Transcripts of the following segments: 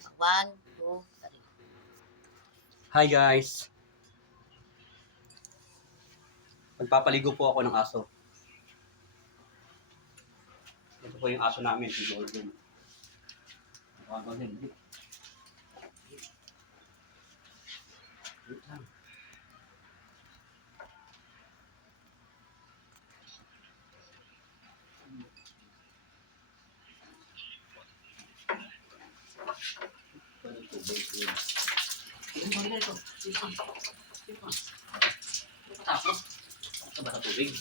One, two. Hi guys! Magpapaligo po ako ng aso. Ito po yung aso namin, si Golden. Golden, hindi. Wait lang. Walang tubig, yun. Yung bagay na ito. Ito. Ito. Ito tapos. Ito ba sa tubig?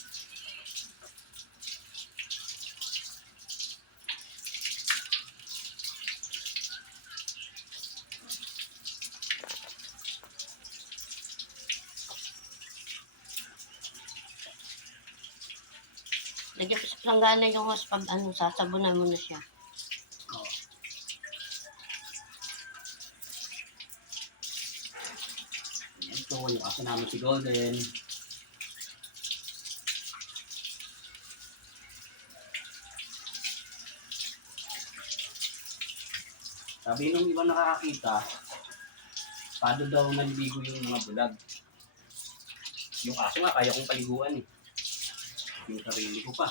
Lagyan ko sa planggana yung host pag ano, sasabunan mo na siya. Ito, yung aso namin si Golden. Sabi nung iba nakakakita, paano daw naligo yung mga bulag. Yung aso nga, kaya kong paliguan eh. Yung sarili ko pa.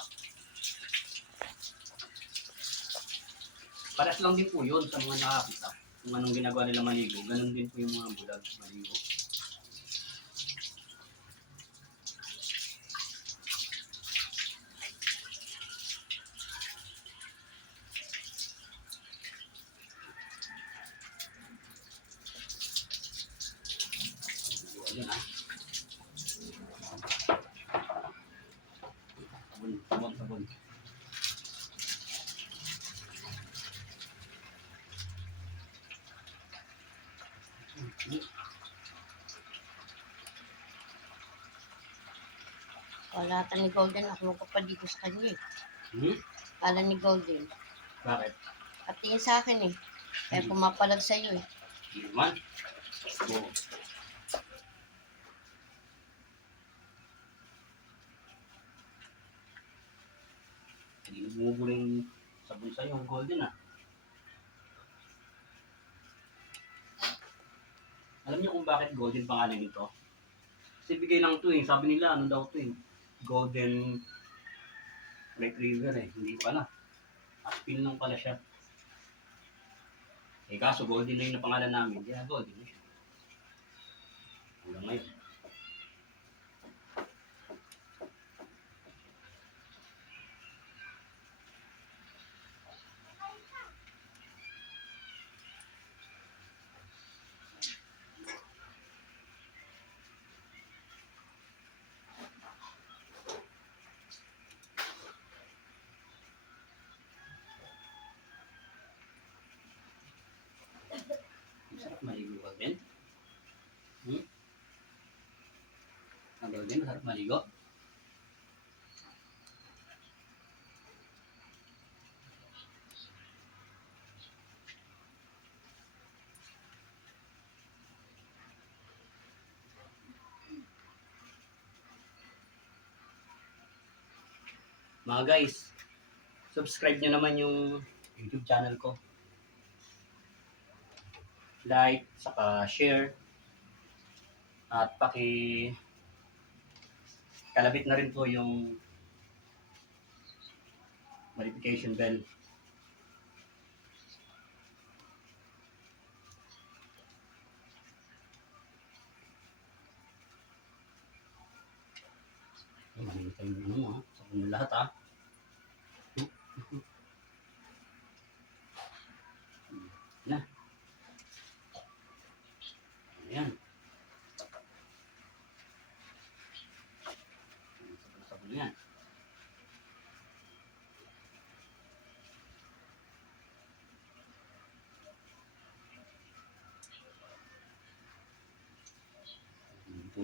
Paras lang din po yun sa mga nakakita. Kung anong ginagawa nila maligo, ganun din po yung mga bulag maligo. Ayun ah. Sabon, sabon, sabon. Wala ta ni Golden, ako magpapaligo sa kanya eh. Hmm? Kala ni Golden. Bakit? Patingin sa akin eh. Kaya pumapalag sa'yo eh. Hindi naman. Oo. Hindi na bumubula yung sabon sa'yo, yung golden ah. Alam niyo kung bakit golden pangalan nito? Kasi bigay lang to eh. Sabi nila, ano daw to eh. Golden Retriever eh. Hindi pala. Aspin lang pala siya. Eh kaso golden na yung napangalan namin. Kaya golden na siya. Hanggang ngayon. Masarap maligo golden. Hmm? Golden, masarap maligo. Mga guys, subscribe nyo naman yung YouTube channel ko. Like, saka share. At paki kalabit na rin po yung notification bell. Ay, Maraming tayo ng ano mo ha. Sa kanya lahat ha. Na. Ayan.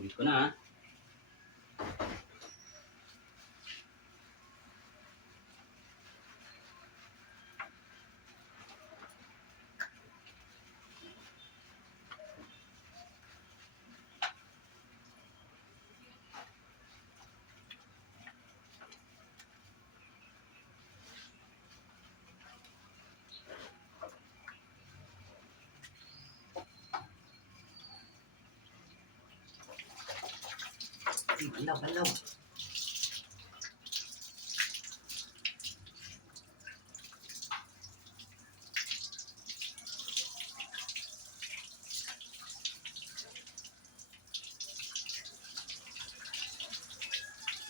Pulit ko na. Balaw, balaw.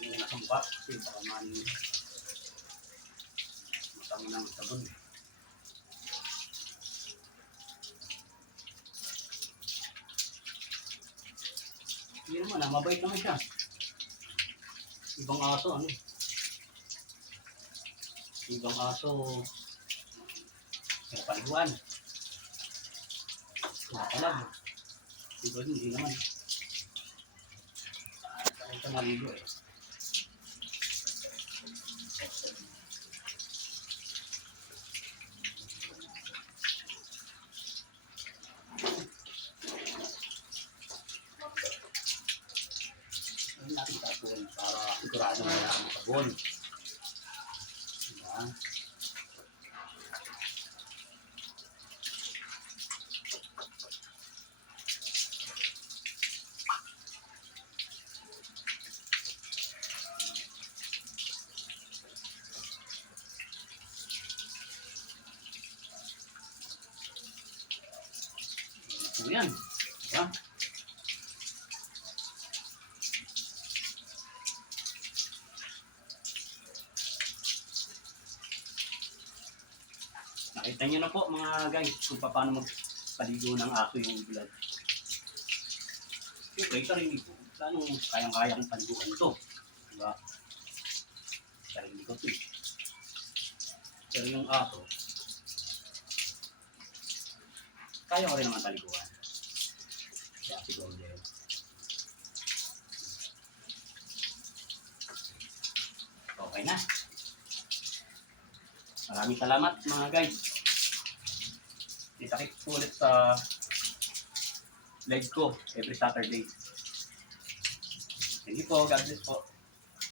Nakampa kasi baka mani matang ng sabon. Hindi naman ah, mabait naman siya. Ibang aso, ano? Ibang aso, may paliguan. Makalag. Ito hindi naman. Ito maligo eh. Sigurado na ang sabon. Diba? Ito yan. Diba? Nakita niyo na po mga guys kung paano magpaligo ng aso yung vlog. Siyempre, sarili ko. Paano kayang-kaya kong paliguan ito? Diba? Sarili ko ito eh. Pero yung aso, kaya ko rin naman paliguan. Kaya si Golden. Okay na. Maraming salamat mga guys. Itakit ulit sa live ko every Saturday. You po. God bless po.